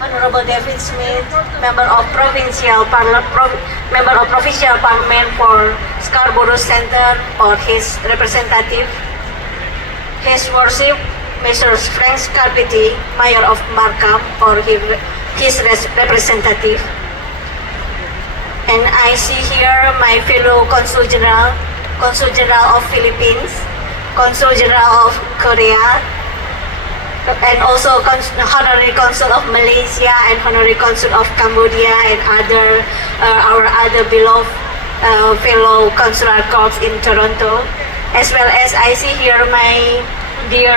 Honorable David Smith, Member of Provincial Parliament for Scarborough Centre, or his representative, His Worship Mr. Frank Scarpitti, Mayor of Markham, or his representative. And I see here my fellow Consul General of Philippines, Consul General of Korea, and also Honorary Consul of Malaysia and Honorary Consul of Cambodia, and our other beloved fellow consular corps in Toronto, as well as I see here my dear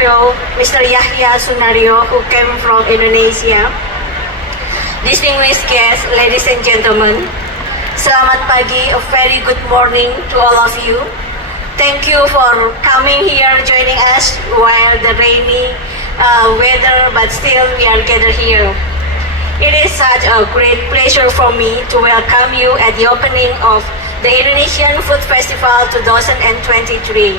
fellow Mr. Yahya Sunario, who came from Indonesia. Distinguished guests, ladies and gentlemen, selamat pagi, a very good morning to all of you. Thank you for coming here, joining us while the rainy weather, but still we are gathered here. It is such a great pleasure for me to welcome you at the opening of the Indonesian Food Festival 2023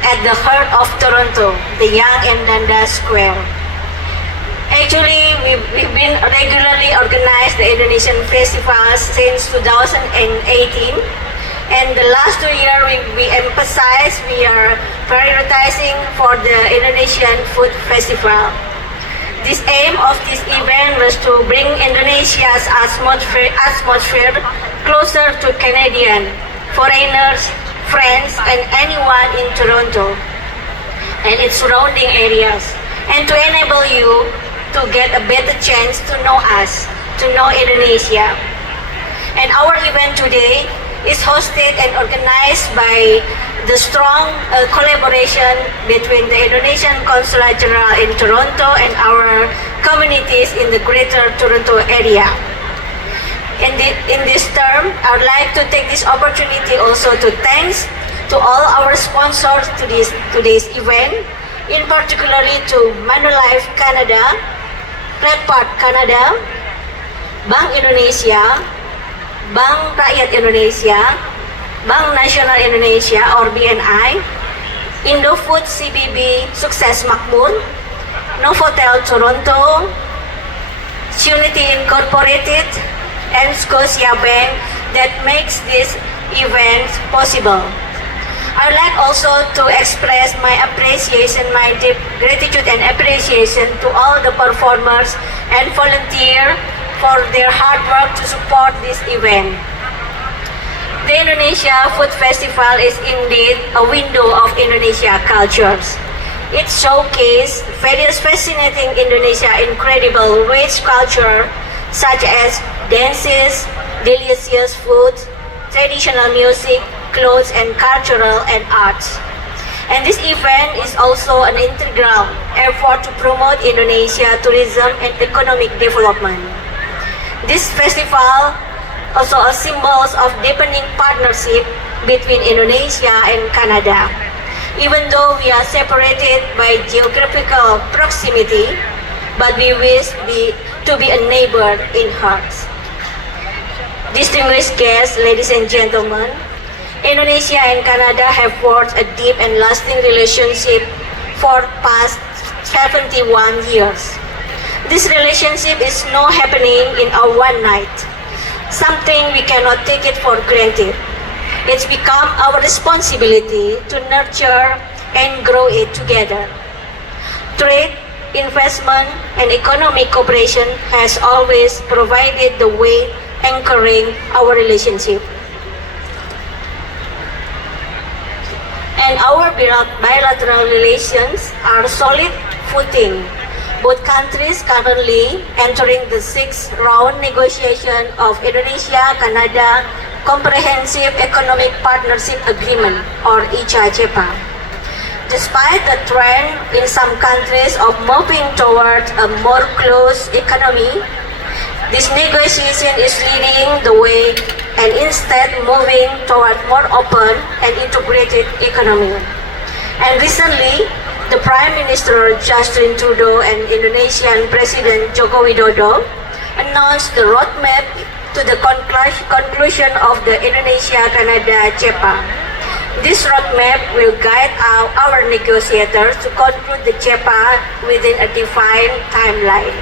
at the heart of Toronto, the Young and Dundas Square. Actually, we've been regularly organized the Indonesian festivals since 2018. And the last 2 years, we are prioritizing for the Indonesian Food Festival. This aim of this event was to bring Indonesia's atmosphere closer to Canadian, foreigners, friends, and anyone in Toronto and its surrounding areas, and to enable you to get a better chance to know us, to know Indonesia. And our event today is hosted and organized by the strong collaboration between the Indonesian Consulate General in Toronto and our communities in the Greater Toronto area. In this term, I would like to take this opportunity also to thanks to all our sponsors to today's event, in particularly to Manulife Canada, Red Part Canada, Bank Indonesia, Bank Rakyat Indonesia, Bank Nasional Indonesia or BNI, Indofood CBB Sukses Makmur, Novotel Toronto, Unity Incorporated, and Scotia Bank that makes this event possible. I'd like also to express my appreciation, my deep gratitude and appreciation to all the performers and volunteers for their hard work to support this event. The Indonesia Food Festival is indeed a window of Indonesia cultures. It showcases various fascinating Indonesia incredible rich culture such as dances, delicious food, traditional music, clothes, and cultural and arts. And this event is also an integral effort to promote Indonesia tourism and economic development. This festival also a symbol of deepening partnership between Indonesia and Canada. Even though we are separated by geographical proximity, but we wish to be a neighbor in hearts. Distinguished guests, ladies and gentlemen, Indonesia and Canada have forged a deep and lasting relationship for past 71 years. This relationship is not happening in a one night, something we cannot take it for granted. It's become our responsibility to nurture and grow it together. Trade, investment, and economic cooperation has always provided the way anchoring our relationship. And our bilateral relations are solid footing. Both countries currently entering the 6th round negotiation of Indonesia-Canada Comprehensive Economic Partnership Agreement or ICA-CEPA. Despite the trend in some countries of moving towards a more closed economy, this negotiation is leading the way and instead moving toward more open and integrated economy. And recently, the Prime Minister Justin Trudeau and Indonesian President Joko Widodo announced the roadmap to the conclusion of the Indonesia-Canada CEPA. This roadmap will guide our negotiators to conclude the CEPA within a defined timeline.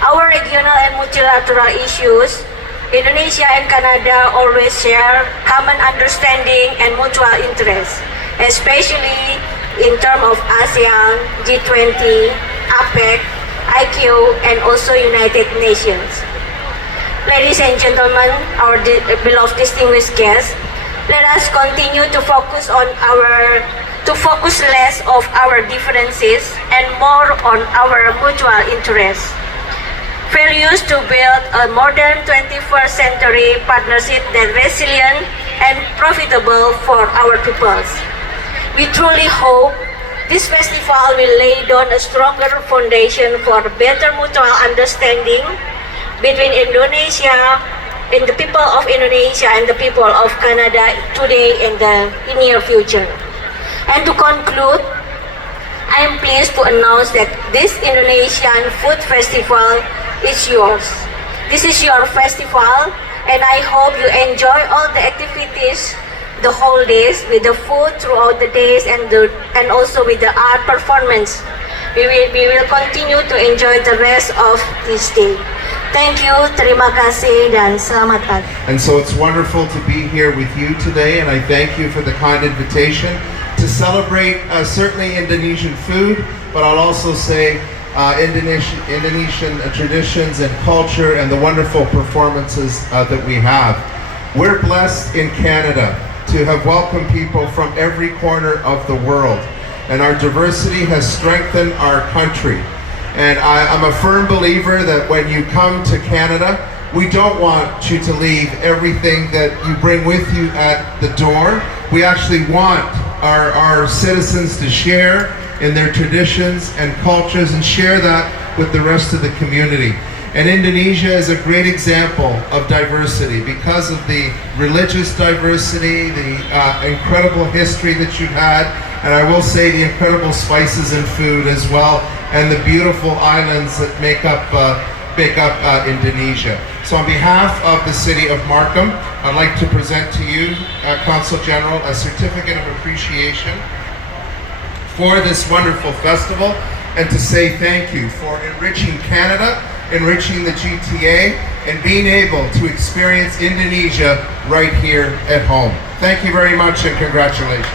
our regional and multilateral issues, Indonesia and Canada always share common understanding and mutual interest, especially in terms of ASEAN, G20, APEC, IQ, and also United Nations. Ladies and gentlemen, our beloved distinguished guests, let us continue to focus less of our differences and more on our mutual interests. Values to build a modern 21st century partnership that resilient and profitable for our peoples. We truly hope this festival will lay down a stronger foundation for better mutual understanding between Indonesia and the people of Indonesia and the people of Canada today and the near future. And to conclude, I am pleased to announce that this Indonesian Food Festival is yours. This is your festival, and I hope you enjoy all the activities the whole days with the food throughout the days and also with the art performance. We will continue to enjoy the rest of this day. Thank you, terima kasih, dan selamat pagi. And so it's wonderful to be here with you today, and I thank you for the kind invitation to celebrate certainly Indonesian food, but I'll also say Indonesian traditions and culture and the wonderful performances that we have. We're blessed in Canada to have welcomed people from every corner of the world, and our diversity has strengthened our country. And I'm a firm believer that when you come to Canada, we don't want you to leave everything that you bring with you at the door. We actually want our citizens to share in their traditions and cultures and share that with the rest of the community. And Indonesia is a great example of diversity because of the religious diversity, the incredible history that you've had, and I will say the incredible spices and food as well, and the beautiful islands that make up Indonesia. So on behalf of the city of Markham, I'd like to present to you, Consul General, a certificate of appreciation for this wonderful festival, and to say thank you for enriching Canada, enriching the GTA, and being able to experience Indonesia right here at home. Thank you very much and congratulations.